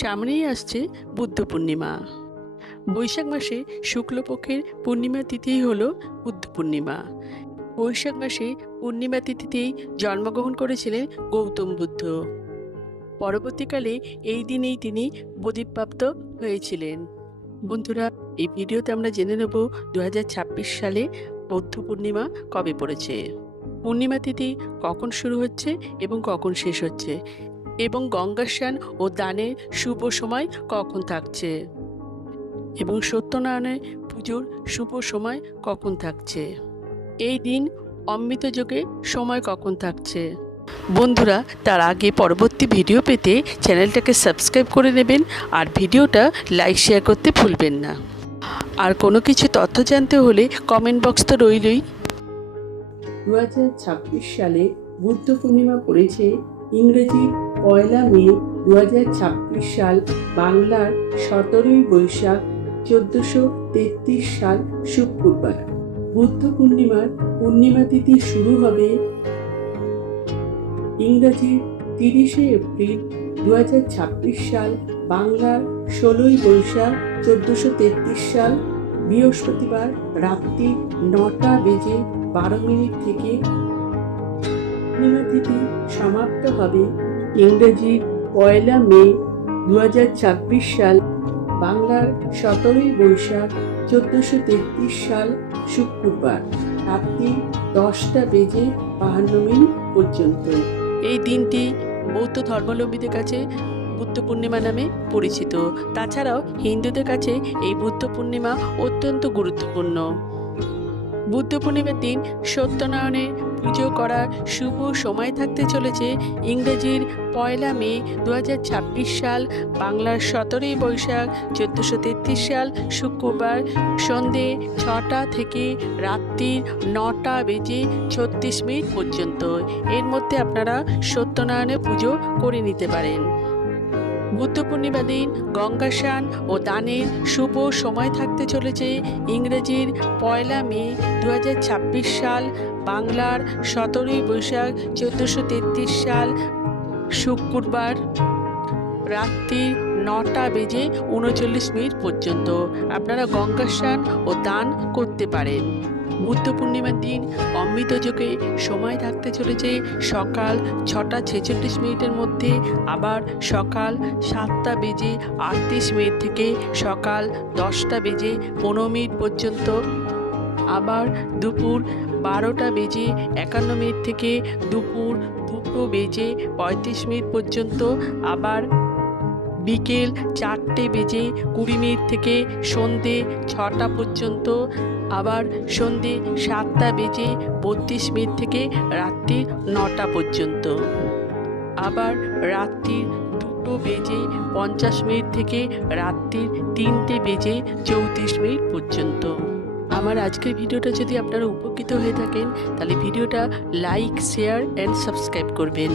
সামনেই আসছে বুদ্ধ পূর্ণিমা। বৈশাখ মাসে শুক্লপক্ষের পূর্ণিমা তিথি হল বুদ্ধ পূর্ণিমা। বৈশাখ মাসে পূর্ণিমা তিথিতেই জন্মগ্রহণ করেছিলেন গৌতম বুদ্ধ। পরবর্তীকালে এই দিনেই তিনি বোধিপ্রাপ্ত হয়েছিলেন। বন্ধুরা, এই ভিডিওতে আমরা জেনে নেব 2026 সালে বৌদ্ধ পূর্ণিমা কবে পড়েছে, পূর্ণিমা তিথি কখন শুরু হচ্ছে এবং কখন শেষ হচ্ছে, এবং গঙ্গা স্নান ও দানের শুভ সময় কখন থাকছে, এবং সত্যনারায়ণের পুজোর শুভ সময় কখন থাকছে, এই দিন অমৃত যোগে সময় কখন থাকছে। বন্ধুরা, তার আগে পরবর্তী ভিডিও পেতে চ্যানেলটাকে সাবস্ক্রাইব করে নেবেন আর ভিডিওটা লাইক শেয়ার করতে ভুলবেন না। আর কোনো কিছু তথ্য জানতে হলে কমেন্ট বক্স তো রইলই। 2026 সালে বুদ্ধ পূর্ণিমা পড়েছে ইংরেজি 1 মে 2026 সাল, বাংলার 17 বৈশাখ 1433 সাল শুক্রবার। বুদ্ধ পূর্ণিমার পূর্ণিমা তিথি শুরু হবে ইংরেজি 30 এপ্রিল 2026 সাল, বাংলার 16 বৈশাখ 1433 সাল বৃহস্পতিবার রাত্রি 9টা বেজে 12 মিনিট থেকে পূর্ণিমা তিথি সমাপ্ত হবে ইংরেজি 1 মে 2026 সাল, বাংলার 17 বৈশাখ 1433 সাল শুক্রবার রাত্রি 10টা বেজে 52 মিনিট পর্যন্ত। এই দিনটি বৌদ্ধ ধর্মাবলম্বীদের কাছে বুদ্ধ পূর্ণিমা নামে পরিচিত। তাছাড়াও হিন্দুদের কাছে এই বুদ্ধ পূর্ণিমা অত্যন্ত গুরুত্বপূর্ণ। বুদ্ধ পূর্ণিমার দিন সত্যনারায়ণের পুজো করার শুভ সময় থাকতে চলেছে ইংরেজির 1 মে 2026 সাল, বাংলার 17 বৈশাখ 1433 সাল শুক্রবার সন্ধে 6টা থেকে রাত্রির 9টা বেজে 36 মিনিট পর্যন্ত। এর মধ্যে আপনারা সত্যনারায়ণের পুজো করে নিতে পারেন। বুদ্ধ পূর্ণিমা দিন গঙ্গা স্নান ও দানের শুভ সময় থাকতে চলেছে ইংরেজির 1 মে 2026 সাল, বাংলার 17 বৈশাখ 1433 সাল শুক্রবার রাত্রি 9টা বেজে 39 মিনিট পর্যন্ত আপনারা গঙ্গা স্নান ও দান করতে পারেন। বুদ্ধ পূর্ণিমার দিন অমৃত যোগে সময় থাকতে চলেছে সকাল 6টা 46 মিনিটের মধ্যে, আবার সকাল 7টা বেজে 38 মিনিট থেকে সকাল 10টা বেজে 15 মিনিট পর্যন্ত, আবার দুপুর 12টা বেজে 51 মিনিট থেকে দুপুর 2টো বেজে 35 মিনিট পর্যন্ত, আবার বিকেল 4টে বেজে 20 মিনিট থেকে সন্ধে 6টা পর্যন্ত, আবার সন্ধে 7টা বেজে 32 মিনিট থেকে রাত্রি 9টা পর্যন্ত, আবার রাত্রি 2টো বেজে 50 মিনিট থেকে রাত্রি 3টে বেজে 34 মিনিট পর্যন্ত। আমার আজকের ভিডিওটা যদি আপনারা উপকৃত হয়ে থাকেন তাহলে ভিডিওটা লাইক, শেয়ার অ্যান্ড সাবস্ক্রাইব করবেন।